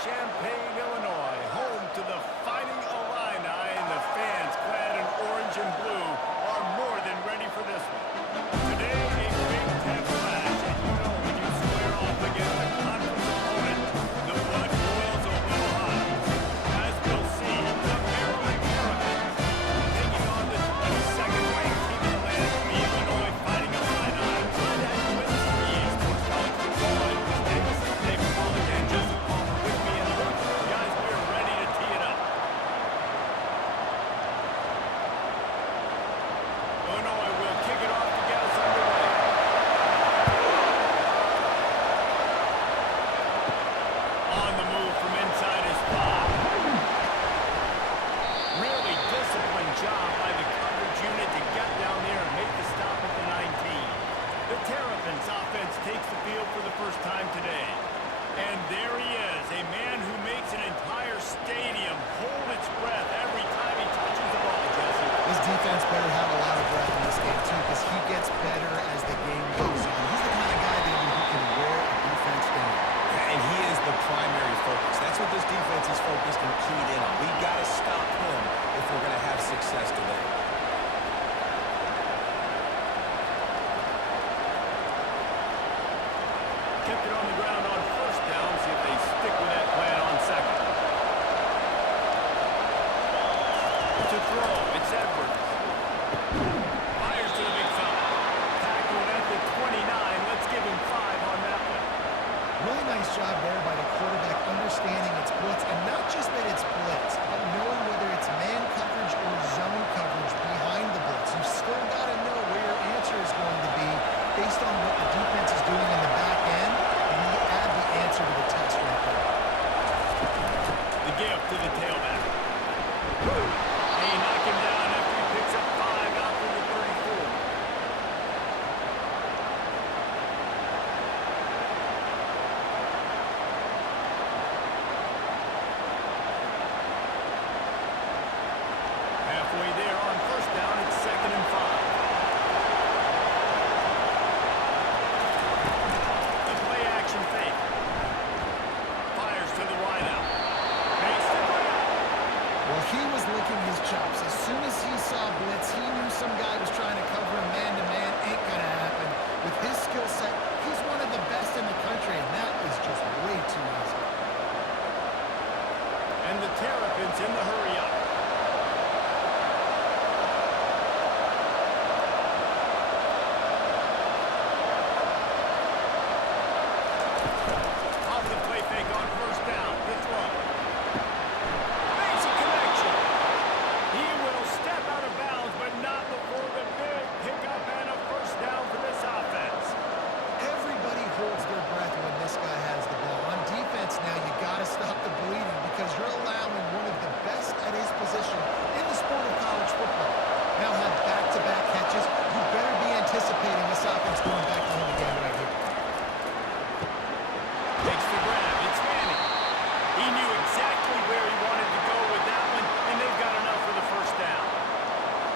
Champaign, Illinois, home to the Fighting Illini, and the fans clad in orange and blue are more than ready for this one. Today, a Big Ten clash, and you know when you square off against a conference opponent, the blood boils a little hot. As we'll see, the Maryland Terrapins taking on the 22nd-ranked team in the land, the Illinois Fighting Illini. Glad to have you with us for eSports College Football. I'm Chris Davis, David Pollack, and Jesse Palmer with me in the booth. Guys, we're ready to tee it up. Illinois will kick it off to get us underway. On the move from inside his 5. Really disciplined job by the coverage unit to get down there and make the stop at the 19. The Terrapins offense takes the field for the first time today. And there he is, a man who makes an entire stadium hold its breath every time he touches the ball, Jesse. This defense better have a lot of breath in this game, too, because he gets better as the game goes on. He's the kind of guy, David, who can wear a defense down. And he is the primary focus. That's what this defense is focused and keyed in on. We've got to stop him if we're going to have success today. Kept it on the ground on first down. See if they stick with that plan on second. To throw, it's Edwards. Fires to the big fella. Tackled at the 29. Let's give him 5 on that one. Really nice job there by the quarterback understanding it's blitz, and not just that it's blitz, but knowing whether it's man coverage or zone coverage behind the blitz. You've still got to know where your answer is going to be based on what the defense is doing in the back end, and you add the answer to the test right there. The give to the tailback. They knock him down after he picks up 5 out to the 34. Halfway there on first down, it's 2nd and 5. The play action fake. Fires to the wideout. Makes the play. Well, he was licking his chops. As soon as he saw blitz, he knew some guy was trying to cover him man-to-man. Ain't gonna happen. With his skill set, he's one of the best in the country, and that is just way too easy. And the Terrapins in the hurry up. Off the play fake on first down. The throw. Makes a connection. He will step out of bounds, but not before the big pickup and a first down for this offense. Everybody holds their breath when this guy has the ball. On defense now, you got to stop the bleeding because you're allowing one of the best at his position in the sport of college football. Now have back-to-back catches. You better be anticipating this offense going back to him again right here. Takes the grab. It's Manning. He knew exactly where he wanted to go with that one, and they've got enough for the first down.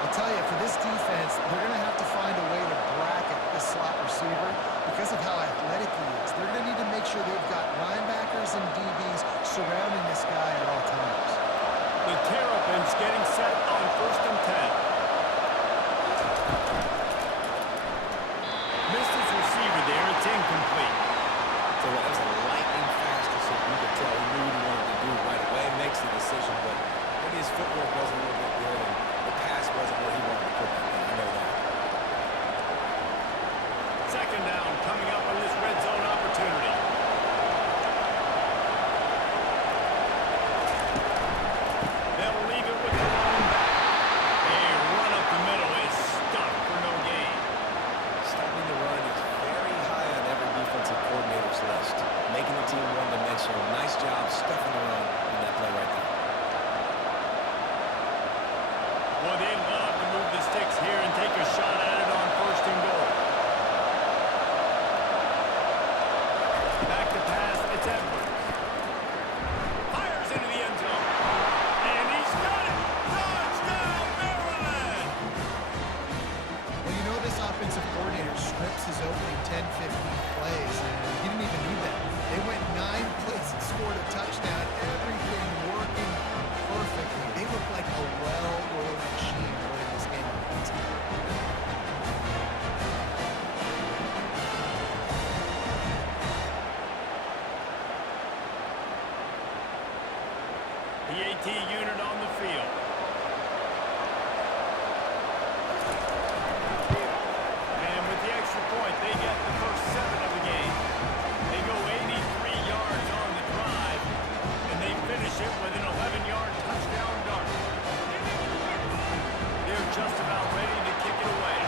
I'll tell you, for this defense, they're going to have to find a way to bracket the slot receiver because of how athletic he is. They're going to need to make sure they've got linebackers and DBs surrounding this guy at all times. The Terrapins getting set on 1st and 10. Missed his receiver there. It's incomplete. So that was a lightning fast decision. You could tell he knew what he wanted to do right away. Makes the decision, but maybe his footwork wasn't a little bit good, and the pass wasn't where he wanted to put that thing. I know that. 2nd down coming up on this red zone opportunity. They'll leave it with the lone back. A run up the middle is stopped for no gain. Stopping the run is very high on every defensive coordinator's list. Making the team one-dimensional. Nice job stuffing the run in that play right there. Well, they love to move the sticks here and take a shot at it on 1st and goal. Back to pass, it's Edwards. Fires into the end zone. And he's got it! Touchdown, Maryland! Well, you know this offensive coordinator scripts his opening 10, 15 plays, and he didn't even need that. They went 9 plays and scored a touchdown. PAT unit on the field. And with the extra point, they get the first 7 of the game. They go 83 yards on the drive, and they finish it with an 11-yard touchdown dart. They're just about ready to kick it away.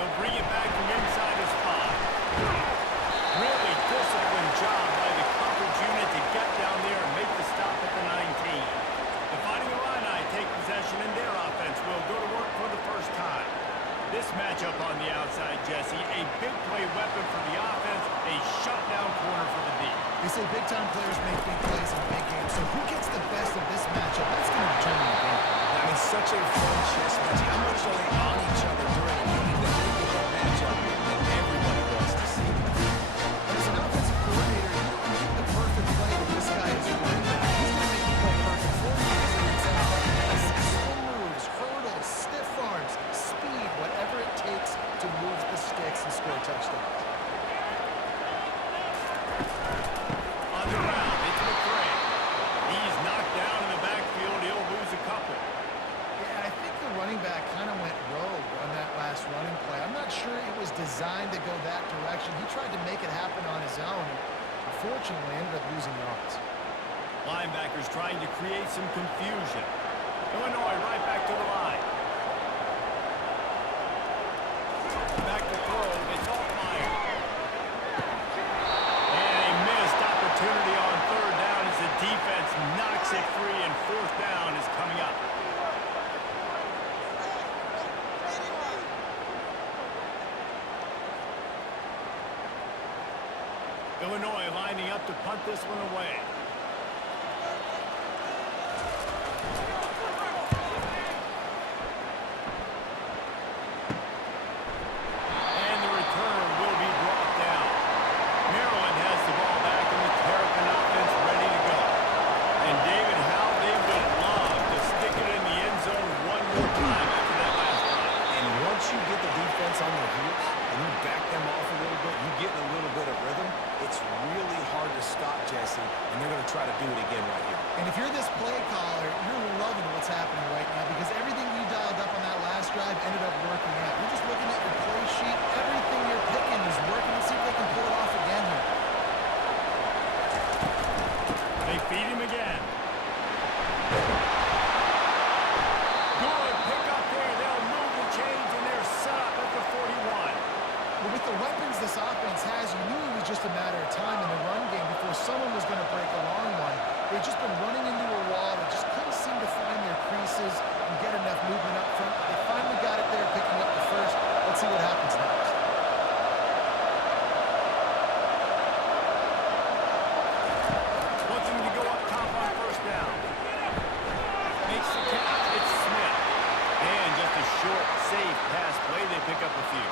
He'll bring it back from inside his 5. Really disciplined job by the coverage unit to get down there and make the stop at the 19. The Fighting Illini take possession, and their offense will go to work for the first time. This matchup on the outside, Jesse, a big play weapon for the offense, a shutdown corner for the D. They say big-time players make big plays in big games, so who gets the best of this matchup? That's going to determine the game. I mean, such a fun chess match. How much are they on each other during a game that they get that matchup that everybody wants to see? But as an offensive coordinator, you don't need the perfect play that this guy is running back. He's going to make the play perfect for you. He's going to spin moves, hurdles, stiff arms, speed, whatever it takes to move the sticks and score touchdowns. On the ground, it's McCray. He's knocked down in the backfield. He'll lose a couple. Yeah, I think the running back kind of went rogue on that last running play. I'm not sure it was designed to go that direction. He tried to make it happen on his own. Unfortunately, ended up losing yards. Linebackers trying to create some confusion. Illinois right back to the line. Back to throw. It's Altmaier. And a missed opportunity on 3rd down as the defense knocks it free, and 4th down is coming up. Illinois lining up to punt this one away. And the return will be brought down. Maryland has the ball back, and the Terrapin offense ready to go. And David, how they would love to stick it in the end zone one more time after that last drive. And once you get the defense on their heels and you back them off a little bit, you get in a little bit of rhythm, it's really hard to stop, Jesse, and they're going to try to do it again right here. And if you're this play caller, you're loving what's happening right now because everything you dialed up on that last drive ended up working out. You're just looking at your play sheet. Everything you're picking is working. Let's see if they can pull it off again here. They feed him again. Good pick up there. They'll move the chains, and they're set up at the 41. But with the weapons this offense has, you knew it was just a matter of time in the run game before someone was going to break a long one. They've just been running into a wall. They just couldn't seem to find their creases and get enough movement up front. But they finally got it there, picking up the first. Let's see what happens next. Wants him to go up top on 1st down. Makes the catch. It's Smith. And just a short, safe pass play. They pick up a few.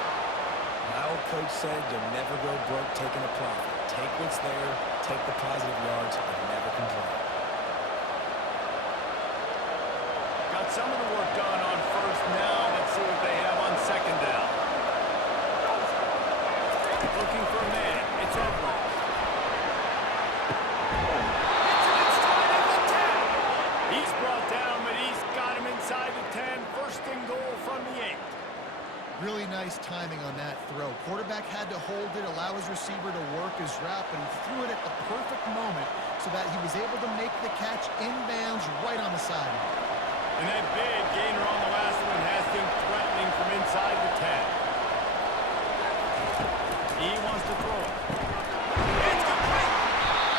My old coach said you'll never go broke taking a profit. Take what's there, take the positive yards, and never complain. Got some of the work done on 1st now. Let's see what they have on 2nd down. Looking for a man. It's Edwards. Hits him in stride at the 10. He's brought down, but he's got him inside the 10. 1st and goal from the 8. Really nice timing on that throw. Quarterback had to hold it, allow his receiver to work his route, but he threw it at the perfect moment so that he was able to make the catch inbounds right on the sideline. And that big gainer on the last one has him threatening from inside the 10. He wants to throw it. It's complete!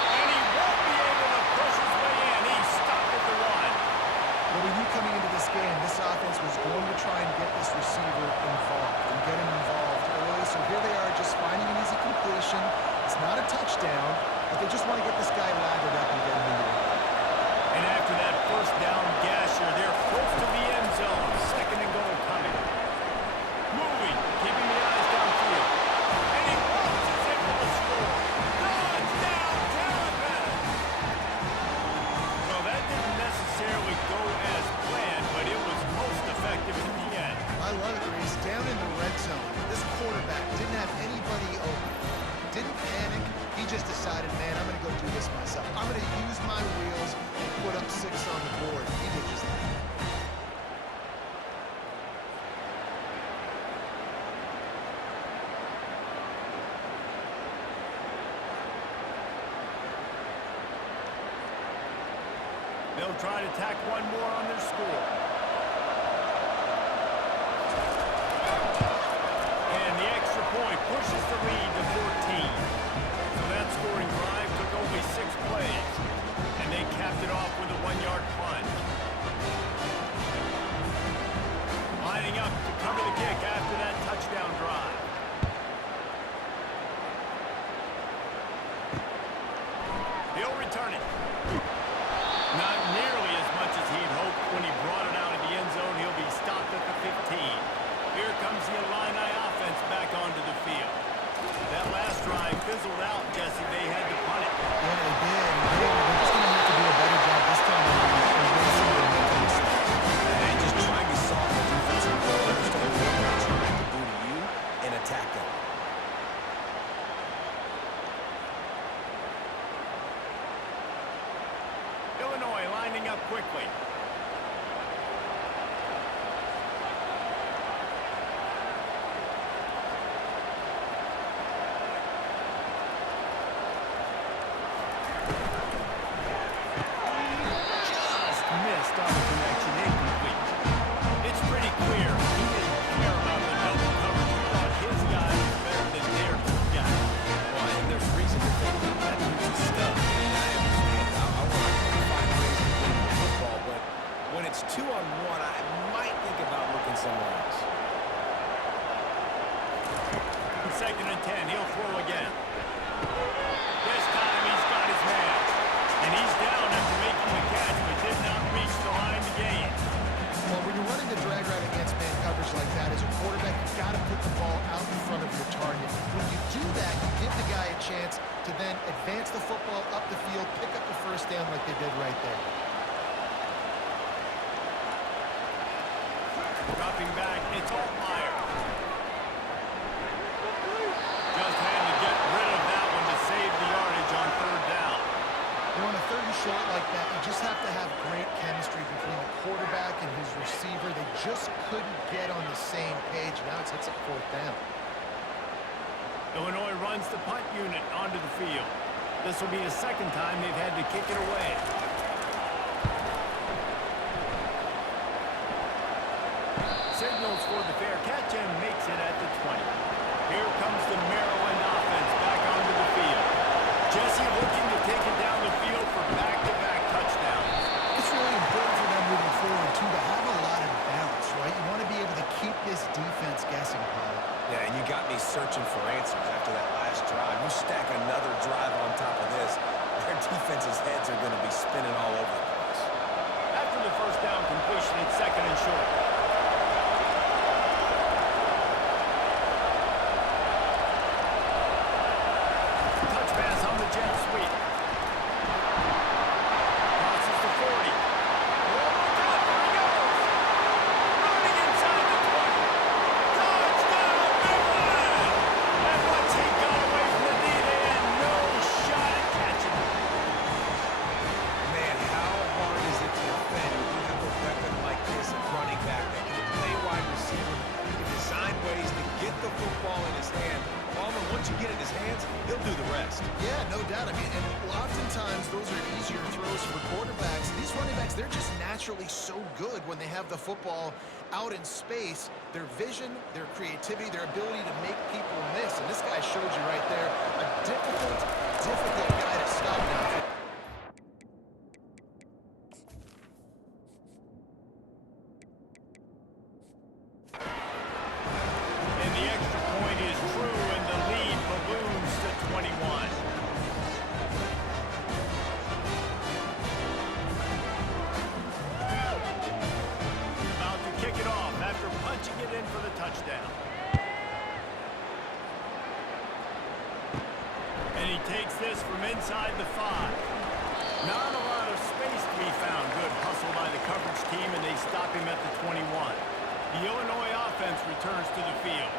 And he won't be able to push his way in. He's stopped at the 1. Well, we knew coming into this game, this offense was going to try and get this receiver involved and get him involved early. So here they are just finding an easy completion. It's not a touchdown, but they just want to get this guy lathered up and get him into it. And after that 1st down gasher, they're close to the end zone. 2nd and goal coming. Moving, keeping the eyes downfield. And he launches it for the score. Touchdown, Terrapin! Well, that didn't necessarily go as planned, but it was most effective in the end. I love it, Reese. Down in the red zone, this quarterback didn't have anybody open. didn't panic. He just decided, man, I'm going to go do this myself. I'm going to use my wheels and put up 6 on the board. He did just that. They'll try to tack one more on their score. And the extra point pushes the lead to 14. So that scoring drive took only 6 plays. And they capped it off with a 1-yard plunge. Lining up to cover the kick after that touchdown drive. He'll return it. Not nearly as much as he'd hoped when he brought it out of the end zone. He'll be stopped at the 15. Here comes the Illini offense back onto the field. That last drive fizzled out, Jesse. They had to punt it. Yeah, they did. They're just going to have to do a better job this time around erasing the mental mistakes. And just trying to solve the defensive problems to what they're trying to do to you and attack them. Illinois lining up quickly. Just missed on the connection, incomplete. It's pretty clear he didn't care about the double coverage. He thought his guy was better than their 2 guys. Well, and there's reason to think that dude's a stud. And I understand. I want to find ways to get him the football, but when it's 2-on-1, I might think about looking somewhere else. 2nd and 10, he'll throw again. This time he's got his man. And he's down after making the catch, but did not reach the line to gain. Well, when you're running the drag route against man coverage like that, as a quarterback, you've got to put the ball out in front of your target. When you do that, you give the guy a chance to then advance the football up the field, pick up the first down like they did right there. Dropping back, it's Altmaier. Just had to get rid of that one to save the yardage on 3rd down. You know, on a 3rd and short like that, you just have to have great chemistry between the quarterback and his receiver. They just couldn't get on the same page. Now it's a 4th down. Illinois runs the punt unit onto the field. This will be the 2nd time they've had to kick it away. Signals for the fair catch and makes it at the 20. Here comes the Maryland offense back onto the field. Jesse looking to take it down the field for back-to-back touchdowns. It's really important for them moving forward, too, to have a lot of balance, right? You want to be able to keep this defense guessing, Paul. Yeah, and you got me searching for answers after that last drive. You stack another drive on top of this, their defense's heads are going to be spinning all over the place. After the 1st down completion, it's 2nd and short. Touch pass on the jet sweep. Crosses the 40. Oh, look out, there he goes. Running inside the 20. Touchdown, Maryland! And once he got away from the D, they had no shot at catching him. Man, how hard is it to defend when you have a weapon like this at running back that can play wide receiver, he can design ways to get the football in his hand. Palmer, once you get it in his hands, he'll do the rest. Yeah, no doubt. I mean, and oftentimes those are easier throws for quarterbacks. These running backs, they're just naturally so good when they have the football out in space. Their vision, their creativity, their ability to make people miss. And this guy showed you right there a difficult guy to stop now. And the extra point is true, and the lead balloons to 21. About to kick it off after punching it in for the touchdown. And he takes this from inside the 5. Not a lot of space to be found. Good hustle by the coverage team, and they stop him at the 21. The Illinois offense returns to the field.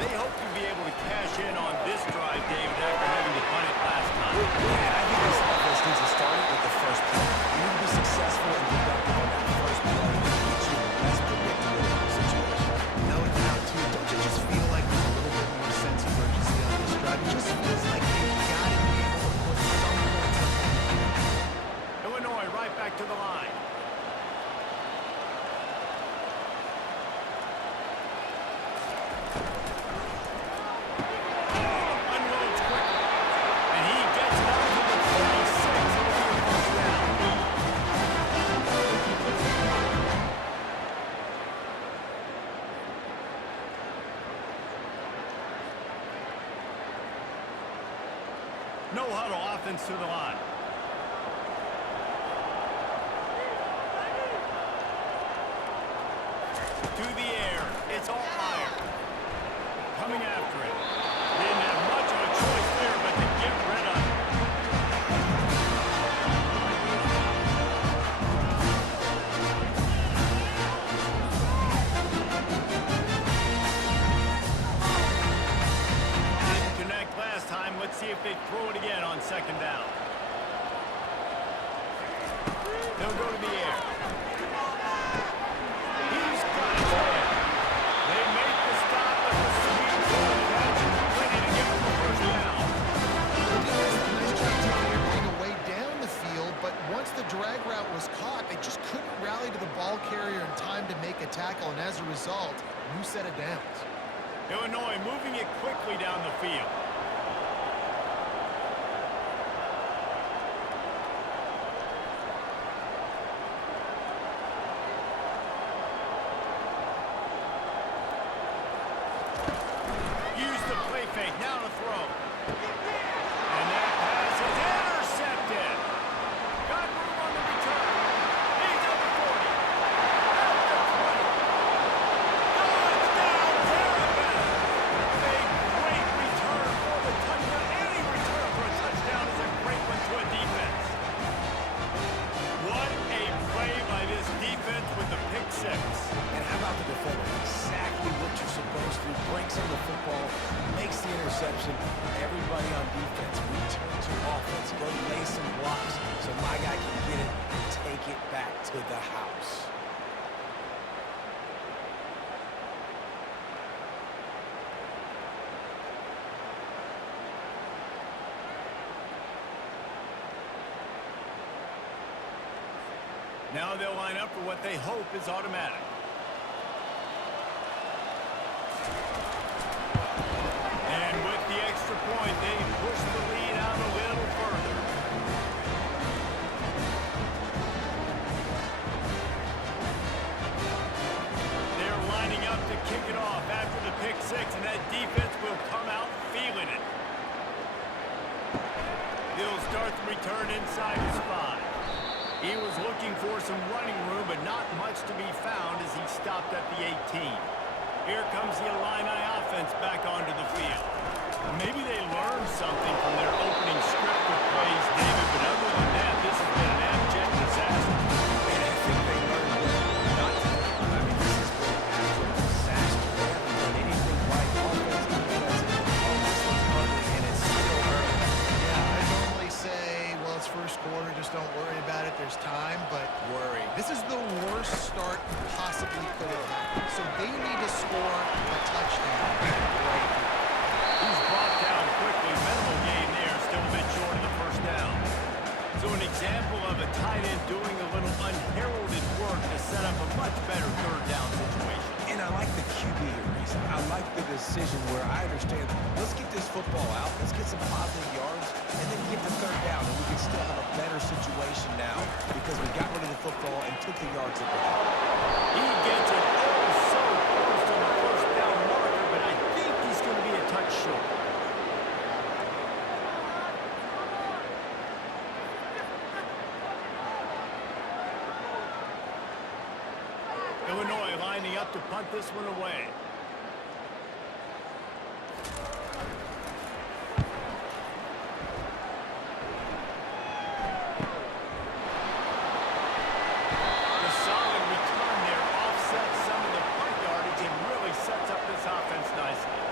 They hope to be able to cash in on this drive, David, after having to punt it last time. Yeah, I think this offense needs to start it with the first play. You need to be successful and productive on that first play to get you in a less predictable situation. No doubt, too. Don't you just feel like there's a little bit more sense of urgency on this drive? It just feels like they've got to be able to put some points on the board. Illinois right back to the line. Unloads quickly. And he gets it up to the 46. It'll be a first down. No huddle, offense to the line. To the air. It's all iron. Coming after it. Didn't have much of a choice there, but to get rid of it. Didn't connect last time. Let's see if they throw it again on second down. They'll go to the air. He's got his man. They make the stop with a sweet ball catch, ready to give him the first down. The defense did a nice job taking everything away down the field, but once the drag route was caught, they just couldn't rally to the ball carrier in time to make a tackle, and as a result, new set of downs. Illinois moving it quickly down the field. Use the play fake, now to throw. And that pass is intercepted. Got room on the return. He's at the 40. At the 20. Touchdown, Terrapins! A great return for the touchdown. Any return for a touchdown is a great one to a defense. What a play by this defense with the pick six. And how about the defender? Exactly what you're supposed to. Breaks on the football, makes the interception. Everybody on defense, return to offense. Go lay some blocks so my guy can get it and take it back to the house. Now they'll line up for what they hope is automatic. And with the extra point, they push the lead out a little further. They're lining up to kick it off after the pick six, and that defense will come out feeling it. They'll start the return inside his 5. He was looking for some running room, but not much to be found as he stopped at the 18. Here comes the Illini offense back onto the field. Maybe they learned something from their opening script of plays, David, but other than that, this has been an abject disaster. And I think they learned not to. I mean, this has been an absolute disaster. They haven't done anything right. Offense, defense, all this looks ugly, and it's still early. Yeah, I normally say, well, it's first quarter, just don't worry about it, there's time, but Worry. this is the worst start you possibly could have had. So they need to score a touchdown right here. He's brought down quickly. Minimal gain there, still a bit short of the first down. So an example of a tight end doing a little unheralded work to set up a much better third down situation. And I like the QB here, Reese. I like the decision where I understand, let's get this football out, let's get some positive yards, and then get the third down, and we can still have a better situation now because we got rid of the football and took the yards that we had. He gets it oh so close to the first down marker, but I think he's going to be a touch short. Illinois lining up to punt this one away. The solid return there offsets some of the punt yardage and really sets up this offense nicely.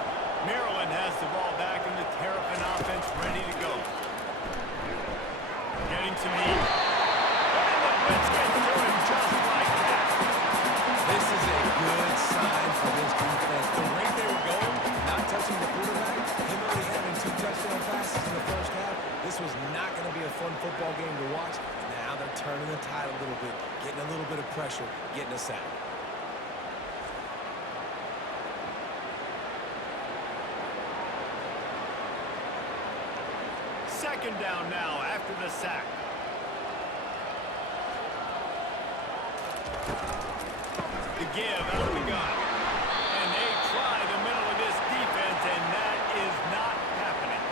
pressure, getting a sack. Second down now after the sack. The give out of the gun. And they try the middle of this defense, and that is not happening.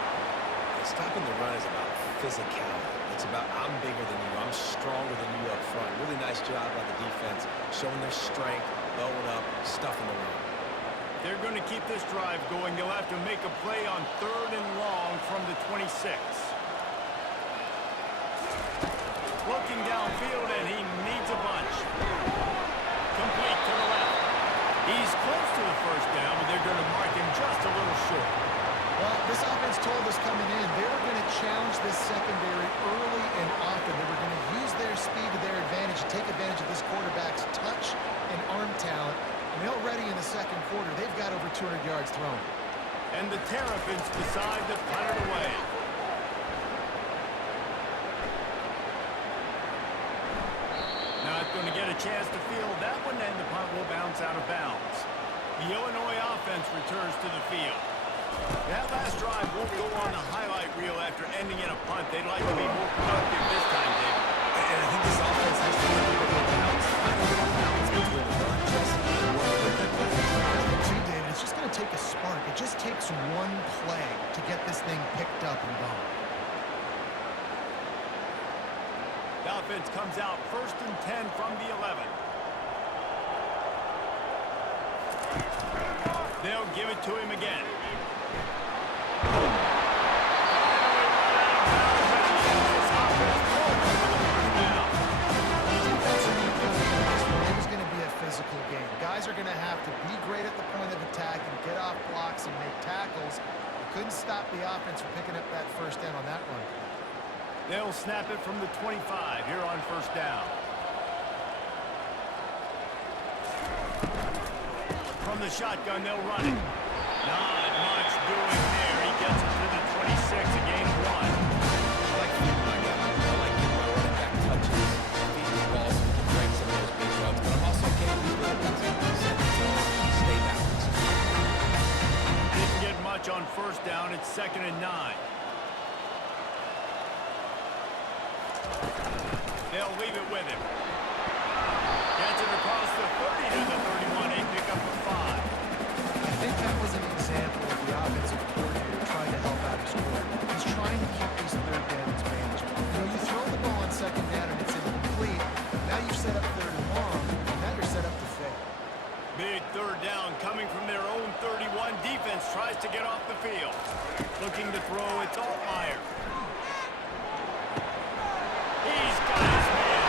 Stopping the run is about physicality. It's about I'm bigger than you, I'm stronger than you up front. Really nice job by the defense, showing their strength, bowing up, stuffing the run. They're going to keep this drive going. They'll have to make a play on 3rd and long from the 26. Looking downfield, and he needs a bunch. Complete to the left. He's close to the first down, but they're going to mark him just a little short. Well, this offense told us coming in they were going to challenge this secondary early and often. They were going to use their speed to their advantage and take advantage of this quarterback's touch and arm talent. And already in the second quarter, they've got over 200 yards thrown. And the Terrapins decide to punt it away. Not going to get a chance to field that one, and the punt will bounce out of bounds. The Illinois offense returns to the field. That last drive won't go on the highlight reel after ending in a punt. They'd like to be more productive this time, David. And I think this offense has to be a little bit more balanced. Find a little balance between the run, Jesse, and what they're doing. See, David, it's just going to take a spark. It just takes one play to get this thing picked up and going. The offense comes out 1st and 10 from the 11. They'll give it to him again. Physical game. Guys are going to have to be great at the point of attack and get off blocks and make tackles. They couldn't stop the offense from picking up that first down on that run. They'll snap it from the 25 here on 1st down. From the shotgun, they'll run it. Not much doing there. He gets it to the 26, a gain of 1. I like getting my running back touches, feeding the ball so we can break some of those big runs. But I'm also okay with these little ones. Set the tone, stay backwards. Didn't get much on 1st down. It's 2nd and 9. They'll leave it with him. Gets it across the 30 to the 31. They pick up the 5. I think that was an example of the offensive coordinator trying to help out his quarterback. He's trying to keep these 3rd downs manageable. You know, you throw the ball on 2nd down and it's incomplete. Now you've set up 3rd and long. Now you're set up to fail. Big 3rd down coming from their own 31. Defense tries to get off the field. Looking to throw, it's Altmaier. He's got his man.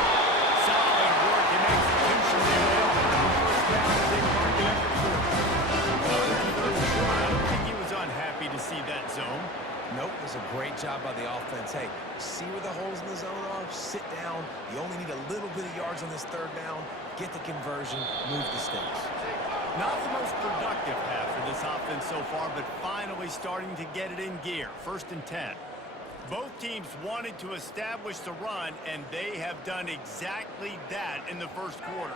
Solid work in execution there. They'll put the 1st down as they mark it up for 4. On that 3rd and short, I don't think he was unhappy to see that zone. Nope, it was a great job by the offense. Hey, see where the holes in the zone are? Sit down. You only need a little bit of yards on this 3rd down. Get the conversion, move the sticks. Not the most productive half for this offense so far, but finally starting to get it in gear. 1st and 10. Both teams wanted to establish the run, and they have done exactly that in the 1st quarter.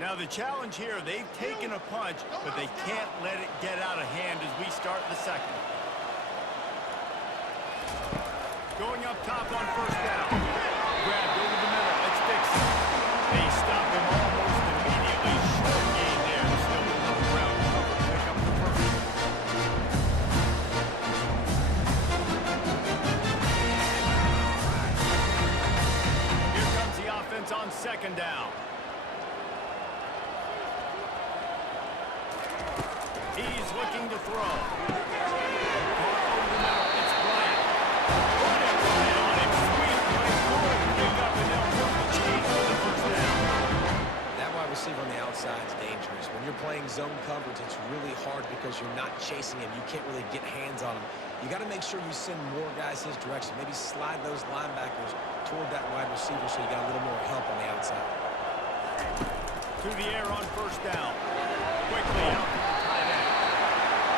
Now the challenge here, they've taken a punch, but they can't let it get out of hand as we start the 2nd. Going up top on 1st down. Grabbed over the middle. Let's fix it. They stop him almost immediately. Short gain there. Still a little ground cover. Pick up the 1st. Here comes the offense on 2nd down. He's looking to throw. Caught over the middle. It's Bryant. Put it right on him. Sweet play. Good pick up, and they'll move the chains for the 1st down. That wide receiver on the outside is dangerous. When you're playing zone coverage, it's really hard because you're not chasing him. You can't really get hands on him. You got to make sure you send more guys his direction. Maybe slide those linebackers toward that wide receiver so you got a little more help on the outside. To the air on 1st down. Quickly out to the tight end.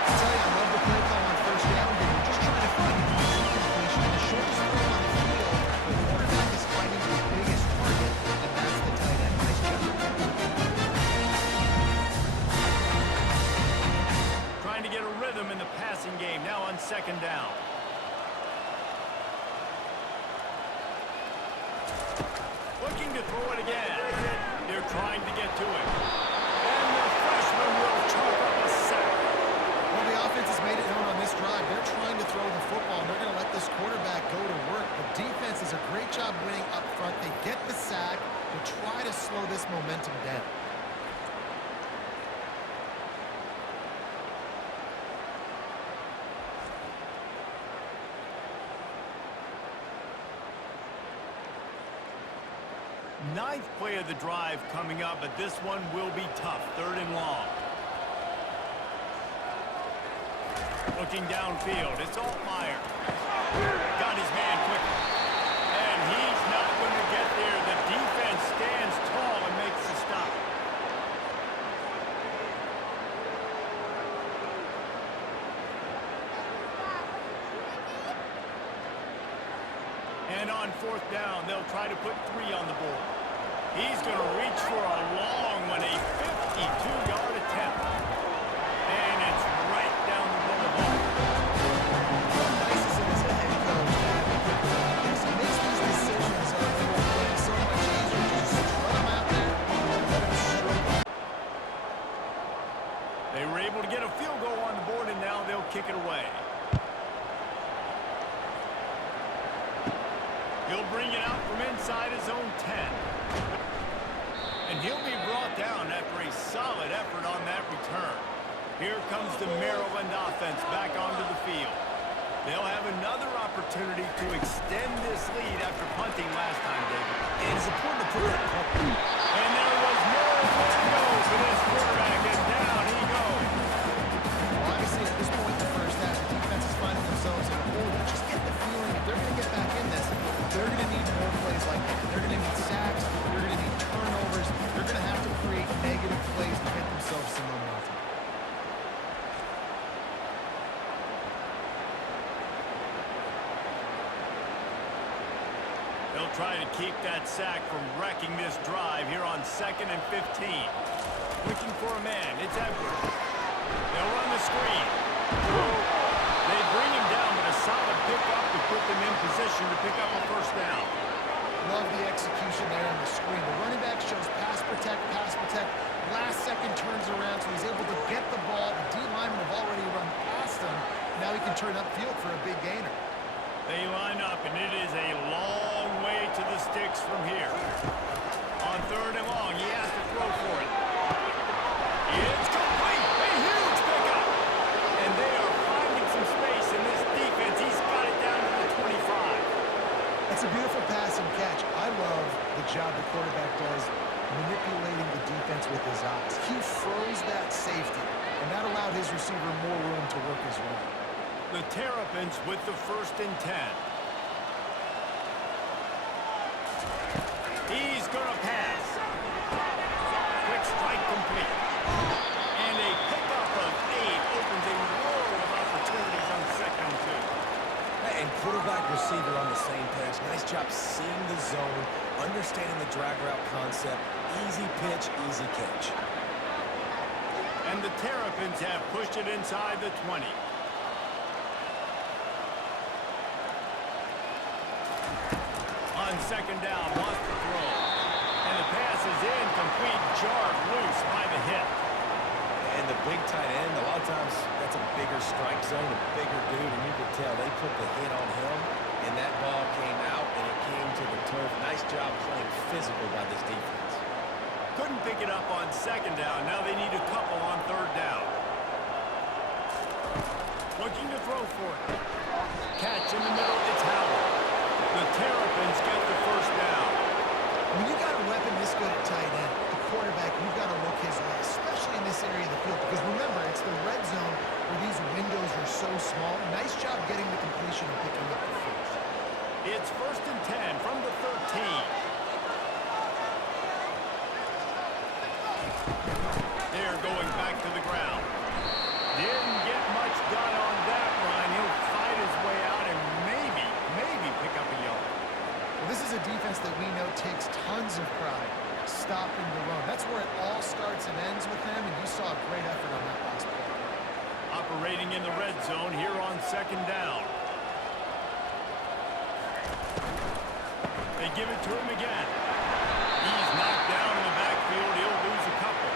I tell you, I love the play call on 1st down here. You're just trying to find an easy completion. The shortest throw on the field. The quarterback is finding second down. Looking to throw it again. They're trying to get to it. And the freshman will chalk up a sack. Well, the offense has made it known on this drive. They're trying to throw the football, and they're going to let this quarterback go to work. The defense does a great job winning up front. They get the sack to try to slow this momentum down. Ninth play of the drive coming up, but this one will be tough. Third and long. Looking downfield, it's Altmaier. Got his man quickly. And he's not going to get there. The defense stands tall and makes the stop. And on fourth down, they'll try to put 3 on the board. He's going to reach for a long one, a 52-yard attempt. And it's right down the boulevard. Nice as it is a head coach to have a good quarterback. He makes these decisions on fourth down so much easier. Just throw them out there and let them struggle. They were able to get a field goal on the board, and now they'll kick it away. He'll bring it out from inside his own 10. And he'll be brought down after a solid effort on that return. Here comes the Maryland offense back onto the field. They'll have another opportunity to extend this lead after punting last time, David. And it's important to put that punt. And there was nowhere to go for this quarterback, and down he goes. Well, obviously, at this point in the first half, the defense is finding themselves in a hole. You just get the feeling if they're going to get back in this, they're going to need more plays like that. They're going to need sacks. They're going to need turnovers. They're going to have to create negative plays to get themselves some momentum. They'll try to keep that sack from wrecking this drive here on 2nd and 15. Looking for a man. It's Edwards. They'll run the screen. They bring him down, but a solid pickup to put them in position to pick up a first down. Love the execution there on the screen. The running back shows pass protect, pass protect. Last second turns around, so he's able to get the ball. The D linemen have already run past him. Now he can turn upfield for a big gainer. They line up, and it is a long way to the sticks from here. On 3rd and long, he has to throw for it. It's complete. A huge pickup. And they are finding some space in this defense. He's got it down to the 25. It's a beautiful pass and catch. I love the job the quarterback does manipulating the defense with his eyes. He froze that safety, and that allowed his receiver more room to work his run. The Terrapins with the 1st and 10. He's going to pass. Quick strike complete. And a pickup of 8 opens a world of opportunities on 2nd and 2. And quarterback receiver on the same page. Nice job seeing the zone, understanding the drag route concept. Easy pitch, easy catch. And the Terrapins have pushed it inside the 20. On 2nd down, wants to throw. And the pass is incomplete, jarred loose by the hip. And the big tight end, a lot of times that's a bigger strike zone, a bigger dude, and you could tell they put the hit on him, and that ball came out, and it came to the turf. Nice job playing physical by this defense. Couldn't pick it up on 2nd down. Now they need a couple on 3rd down. Looking to throw for it. Catch in the middle, it's Howard. The Terrapins get the first down. When you got a weapon this good at tight end, the quarterback, you've got to look his way, especially in this area of the field. Because remember, it's the red zone where these windows are so small. Nice job getting the completion and picking up the first. It's 1st and 10 from the 13. They're going back to the ground. Didn't get much done on that run. He'll fight his way out and maybe pick up a yard. Well, this is a defense that we know takes tons of pride stopping the run. That's where it all starts and ends with them, and you saw a great effort on that last play. operating in the red zone here on second down. They give it to him again. He's knocked down in the backfield. He'll lose a couple.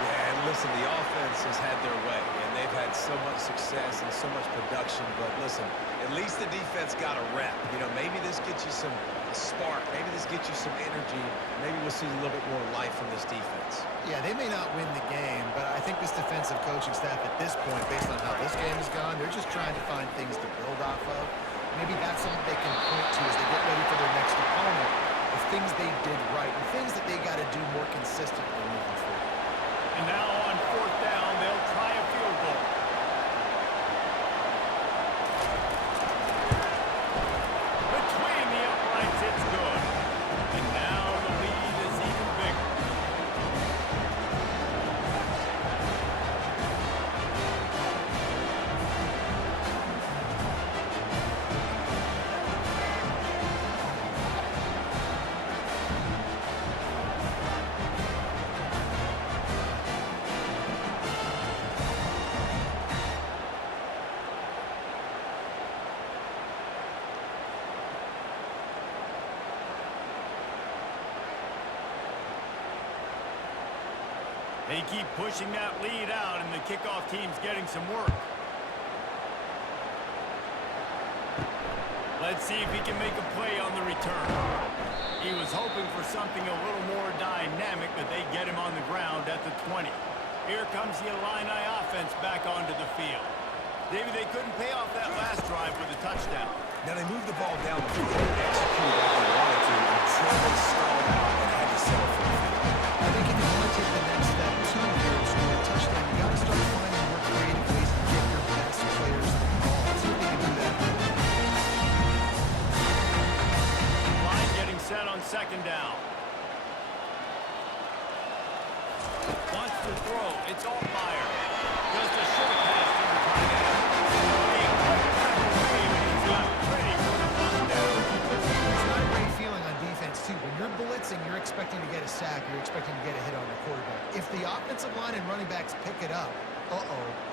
Yeah, and listen, the offense has had their way, and they've had so much success and so much production. But listen, at least the defense got a rep. You know, maybe this gets you a spark. Maybe this gets you some energy. Maybe we'll see a little bit more life from this defense. Yeah, they may not win the game, but I think this defensive coaching staff at this point, based on how this game has gone, they're just trying to find things to build off of. Maybe that's something they can point to as they get ready for their next opponent, of things they did right and things that they got to do more consistently moving forward. And now on fourth down, they'll try a field goal. Between the uprights, it's good. And now the lead is even bigger. They keep pushing that lead out, and the kickoff team's getting some work. Let's see if he can make a play on the return. He was hoping for something a little more dynamic, but they get him on the ground at the 20. Here comes the Illini offense back onto the field. David, they couldn't pay off that last drive with a touchdown. Now they moved the ball down the field and executed like they wanted to until they stalled out and had to settle for the field. I think if you want to take the next step to here and score a touchdown, you got to start finding more creative ways to get your best players the ball. See if they can do that. Line getting set on second down. Wants to throw. It's all fire. Just a short pass to the tight end. He quick tackle away, but he's got ready for the first down. It's not a great feeling on defense, too. When you're blitzing, you're expecting to get a sack. You're expecting to get a hit on the quarterback. If the offensive line and running backs pick it up,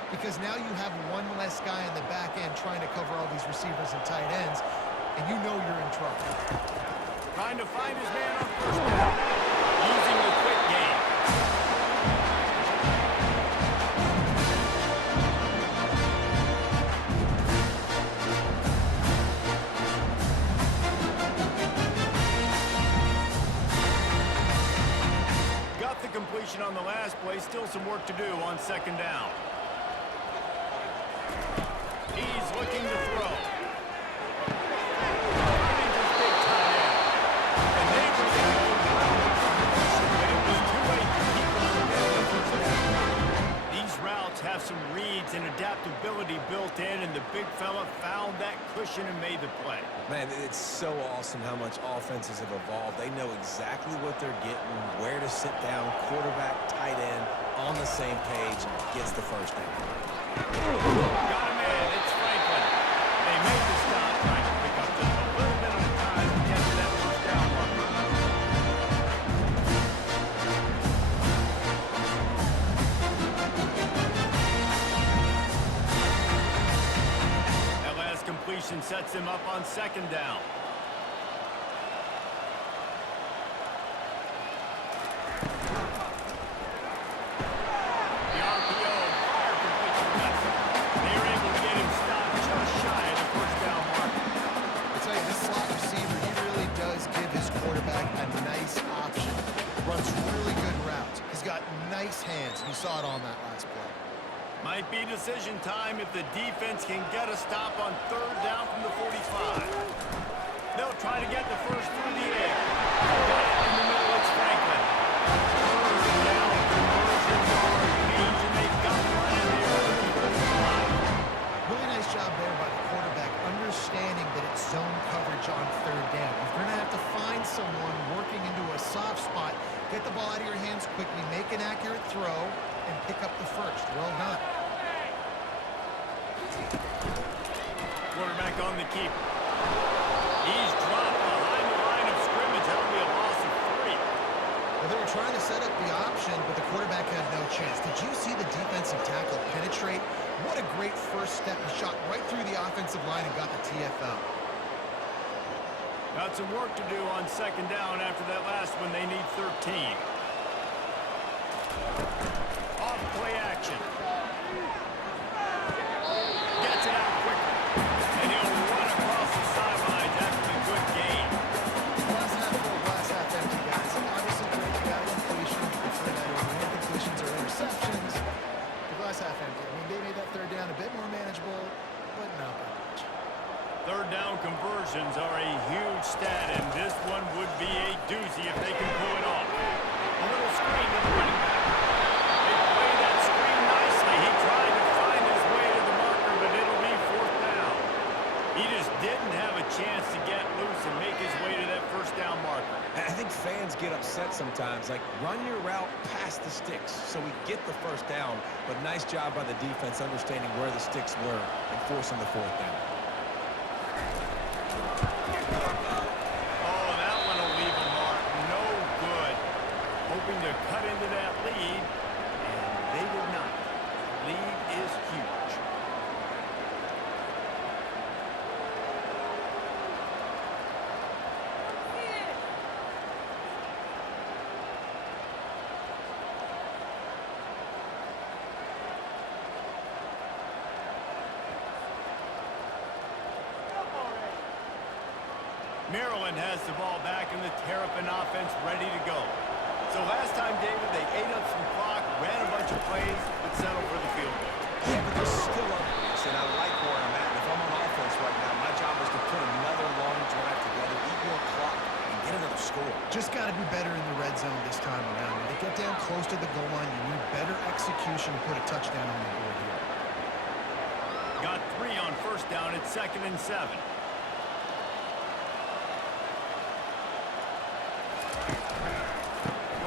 because now you have one less guy in the back end trying to cover all these receivers and tight ends, and you know you're in trouble. Trying to find his man on first down. Using the quick game. Got the completion on the last play. Still some work to do on second down. He's looking to throw. Finds his big tight end. And they reacted well with the completion, but it was too late to keep them from getting the first down. These routes have some reads and adaptability built in, and the big fella found that cushion and made the play. Man, it's so awesome how much offenses have evolved. They know exactly what they're getting, where to sit down, quarterback, tight end, on the same page, gets the first down. Got him in. It's Franklin. They made the stop, trying to pick up just a little bit of time to get to that first down marker. That last completion sets him up on second down. The RPO fire completion method. They were able to get him stopped just shy of the first down mark. I tell you, this slot receiver, he really does give his quarterback a nice option. Runs really good routes. He's got nice hands. You saw it on that last play. Might be decision time if the defense can get a stop on third down from the 45. They'll try to get the first through the air. Got it in the middle, it's Franklin. Third down conversions are a page, and they've got one in there at the 45. Really nice job there by the quarterback, understanding that it's zone coverage on third down. If you're going to have to find someone working into a soft spot, get the ball out of your hands quickly, make an accurate throw, and pick up the first. Well done. Quarterback on the keeper. He's dropped behind the line of scrimmage. That'll be a loss of 3. Well, they were trying to set up the option, but the quarterback had no chance. Did you see the defensive tackle penetrate? What a great first step. He shot right through the offensive line and got the TFL. Got some work to do on second down after that last one. They need 13. Off play action. Gets it out quickly. And he'll run across the sidelines after a good gain. Glass half full, glass half empty, guys. Obviously, great. You got completion. Prefer that over incompletions or interceptions. The glass half empty. I mean, they made that third down a bit more manageable, but not by much. Third down conversions are a huge stat, and this one would be a doozy if they can pull it off. A little screen to the running back. They play that screen nicely. He tried to find his way to the marker, but it'll be fourth down. He just didn't have a chance to get loose and make his way to that first down marker. I think fans get upset sometimes. Like, run your route past the sticks so we get the first down. But nice job by the defense understanding where the sticks were and forcing the fourth down. Oh, that one will leave a mark. No good. Hoping to cut into that lead, and they did not. Lead is huge. Maryland has the ball back and the Terrapin offense ready to go. So last time, David, they ate up some clock, ran a bunch of plays, but settled for the field goal. Yeah, but they're still up this, and I like where I'm at. If I'm on offense right now, my job is to put another long drive together, eat more clock, and get another score. Just got to be better in the red zone this time around. When they get down close to the goal line, you need better execution to put a touchdown on the board here. Got 3 on first down. It's 2nd and 7.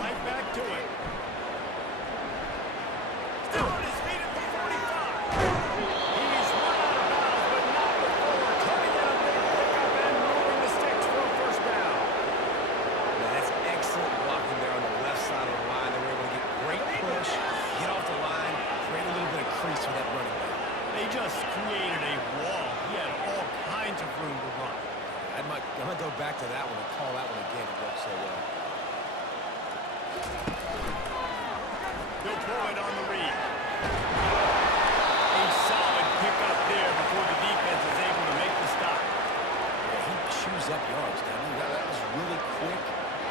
Right back to it. Still on his feet at the 45. He's run out of bounds, but not before turning in a big pickup and moving the sticks for a first down. Now, that's excellent blocking there on the left side of the line. They were able to get great push, get off the line, create a little bit of crease for that running back. They just created a wall. He had all kinds of room to run. I'm going to go back to that one and call that one again. It worked so well. They'll pull it on the read. A solid pickup there before the defense is able to make the stop. Yeah, he chews up yards. I mean, that was really quick,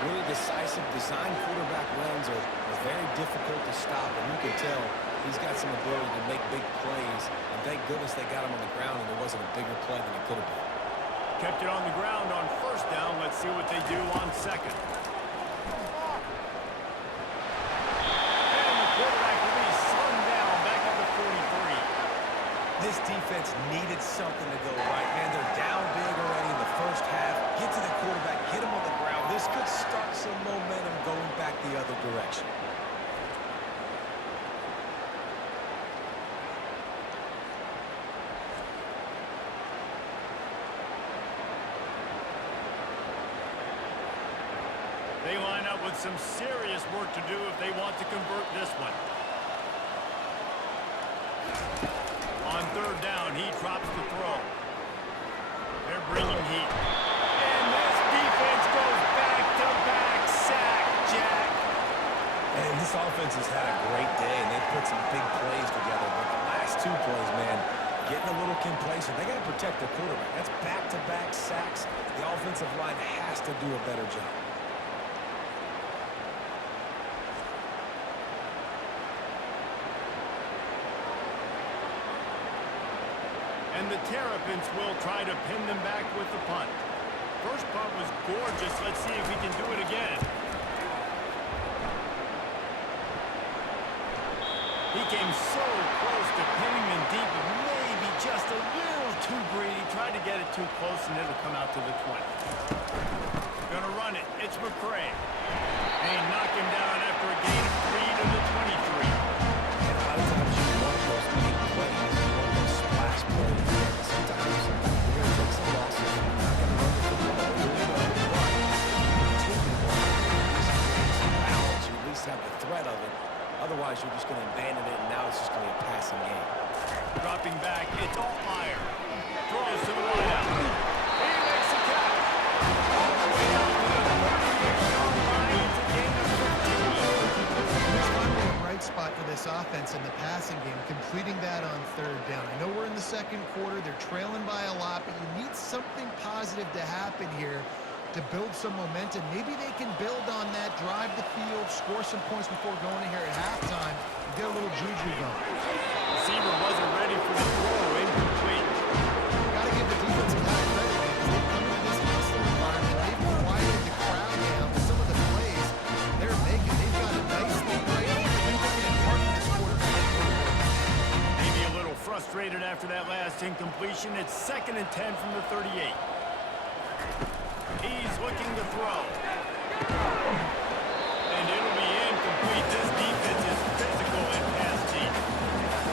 really decisive. Design quarterback runs are very difficult to stop, and you can tell he's got some ability to make big plays. And thank goodness they got him on the ground, and there wasn't a bigger play than it could have been. Kept it on the ground on first down. Let's see what they do on second. And the quarterback will be slung down back at the 43. This defense needed something to go right. Man, they're down big already in the first half. Get to the quarterback, get him on the ground. This could start some momentum going back the other direction. They line up with some serious work to do if they want to convert this one. On third down, he drops the throw. They're bringing heat. And this defense goes back-to-back sack, Jack. And this offense has had a great day, and they've put some big plays together. But the last 2 plays, man, getting a little complacent. They got to protect their quarterback. That's back-to-back sacks. The offensive line has to do a better job. And the Terrapins will try to pin them back with the punt. First punt was gorgeous. Let's see if he can do it again. He came so close to pinning them deep, but maybe just a little too greedy. Tried to get it too close, and it'll come out to the 20. Gonna run it. It's McCray. And he knocked him down after a gain of 3 to the 23. And a lot of times you want those big plays. You want those splash plays. Sometimes you're going to take some losses. You're not going to run the football really well. But you continue to run. At least create some balance. You at least have the threat of it. Otherwise, otherwise you're just going to abandon it, and now it's just going to be a passing game. Dropping back, it's Altmaier. Throws to the wideout. He makes the catch. All the way out to the 38-yard line. It's a gain of 15. There's finally a bright spot for this offense in the passing game, completing that on third down. I know we're in the second quarter. They're trailing by a lot, but you need something positive to happen here to build some momentum. Maybe they can build on that, drive the field, score some points before going in here at halftime, and get a little juju going. Receiver wasn't ready for the throw. Incomplete. Got to give the defense a lot of credit, man, because they've come into this hostile environment. They've quieted the crowd down with some of the plays they're making. They've got a nice lead right here. They're looking at parking this quarterback. Maybe a little frustrated after that last incompletion. It's 2nd and 10 from the 38. He's looking to throw. And it'll be incomplete. This defense is physical and pass deep.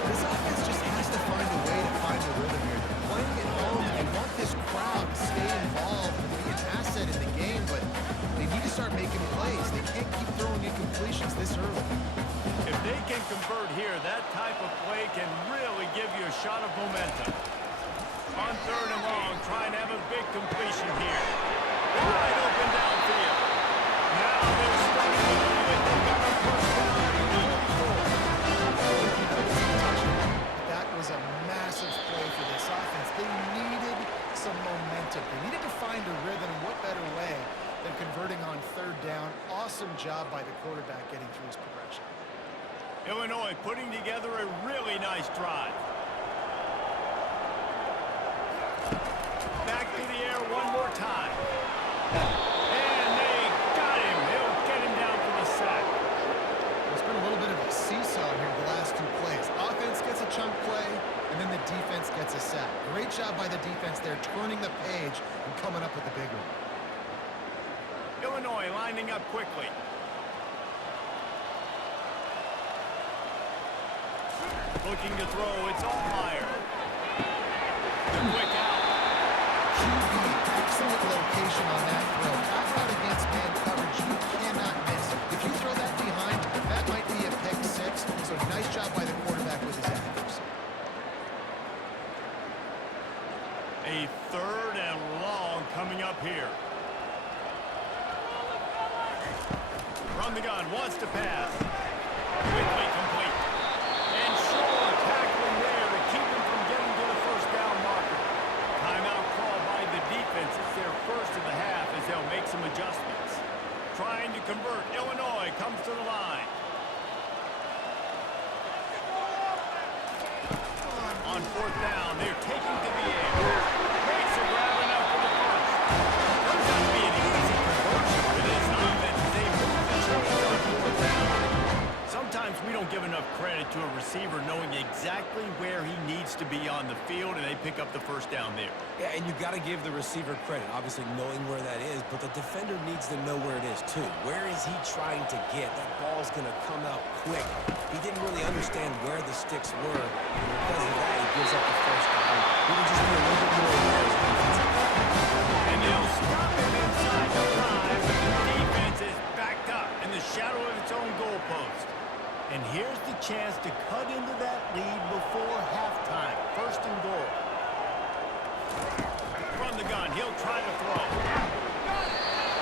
This offense just has to find a way to find a rhythm here. They're playing at home. They want this crowd to stay involved and be an asset in the game, but they need to start making plays. They can't keep throwing incompletions this early. If they can convert here, that type of play can really give you a shot of momentum. On 3rd and long, trying to have a big completion here. Wide open downfield. Now they're starting to do it. They've got a first down at the 44. That was a massive play for this offense. They needed some momentum. They needed to find a rhythm, and what better way than converting on 3rd down. Awesome job by the quarterback getting through his progression. Illinois putting together a really nice drive. Back to the air one more time. And they got him. They'll get him down for the sack. It's been a little bit of a seesaw here the last 2 plays. Offense gets a chunk play, and then the defense gets a sack. Great job by the defense there, turning the page and coming up with the big one. Illinois lining up quickly. Looking to throw, it's Altmaier. The quick out. QB, excellent location on that throw. Out route against man coverage, you cannot miss. If you throw that behind, that might be a pick 6. So nice job by the quarterback with his accuracy. A 3rd and long coming up here. From the gun, wants to pass. Quickly complete. And sure, tackling there to keep him from getting to the first down marker. Timeout call by the defense. It's their first of the half as they'll make some adjustments. Trying to convert. Illinois comes to the line. On 4th down, they're taking to the air. Makes a grab enough for the first. Turns out to be an easy conversion for this offense as they move the chains on 4th down. Sometimes we don't give enough credit to a receiver knowing exactly where he needs to be on the field, and they pick up the first down there. Yeah, and you got to give the receiver credit, obviously knowing where that is, but the defender needs to know where it is too. Where is he trying to get? That ball's going to come out quick. He didn't really understand where the sticks were, and because of that, he gives up the first down. He would just be a little bit more aware as a defensive player. And they'll stop him inside the 5, but the defense is backed up in the shadow of its own goalpost. And here's the chance to cut into that lead before halftime. 1st and goal. From the gun, he'll try to throw.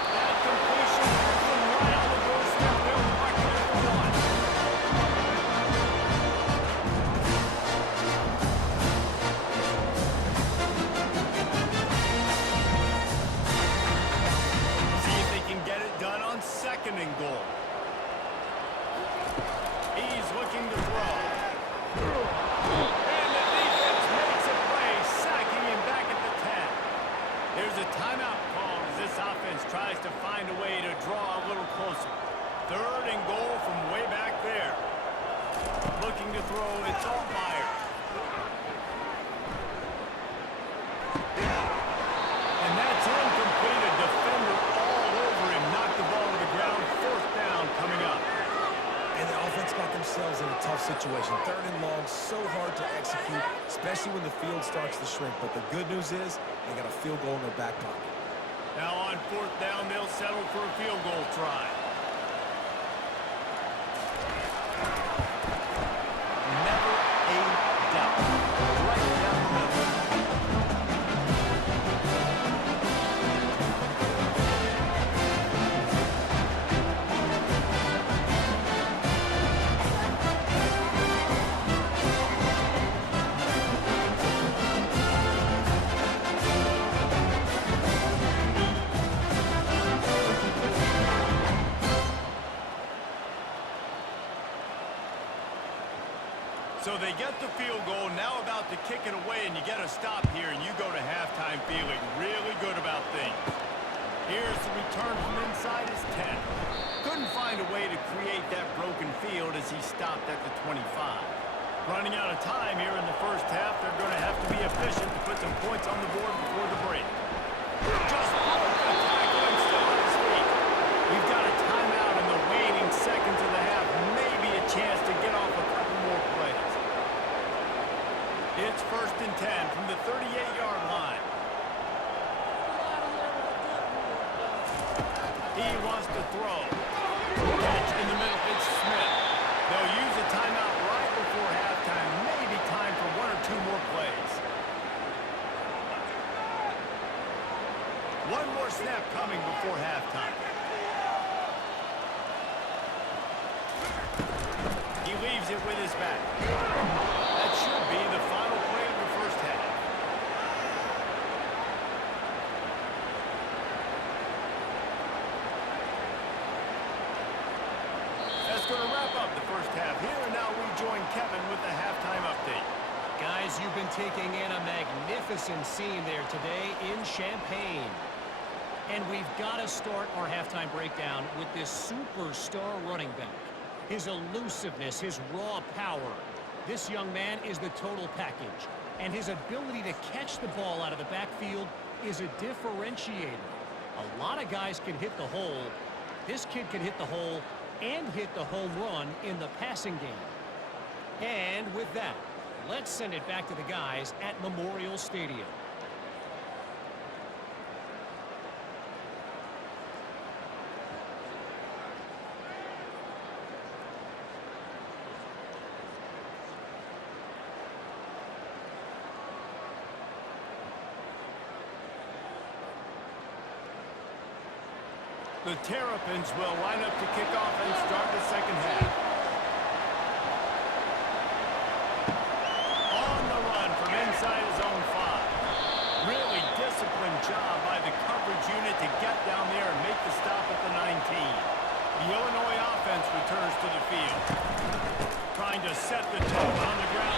That completion from right on the doorstep. They'll mark it at the 1. See if they can get it done on 2nd and goal. He's looking to throw. And the defense makes a play, sacking him back at the 10. There's a timeout call as this offense tries to find a way to draw a little closer. 3rd and goal from way back there. Looking to throw, it's Altmaier. And that's incomplete. A defender all over him. Knocked the ball to the ground. 4th down coming up. And the offense got themselves in a tough situation. 3rd and long, so hard to execute, especially when the field starts to shrink. But the good news is they got a field goal in their back pocket. Now on 4th down, they'll settle for a field goal try. So they get the field goal, now about to kick it away, and you get a stop here, and you go to halftime feeling really good about things. Here's the return from inside his 10. Couldn't find a way to create that broken field as he stopped at the 25. Running out of time here in the first half, they're going to have to be efficient to put some points on the board before the break. Just broke the tackle and still on his feet. We've got a timeout in the waning seconds of the half, maybe a chance to get off a couple more plays. It's 1st and 10 from the 38-yard line. He wants to throw. Catch in the middle. It's Smith. They'll use a timeout right before halftime. Maybe time for 1 or 2 more plays. One more snap coming before halftime. He leaves it with his back. That should be the final play of the first half. That's going to wrap up the first half here, and now we join Kevin with the halftime update. Guys, you've been taking in a magnificent scene there today in Champaign. And we've got to start our halftime breakdown with this superstar running back. His elusiveness, his raw power. This young man is the total package. And his ability to catch the ball out of the backfield is a differentiator. A lot of guys can hit the hole. This kid can hit the hole and hit the home run in the passing game. And with that, let's send it back to the guys at Memorial Stadium. The Terrapins will line up to kick off and start the second half. On the run from inside his own 5. Really disciplined job by the coverage unit to get down there and make the stop at the 19. The Illinois offense returns to the field. Trying to set the tone on the ground.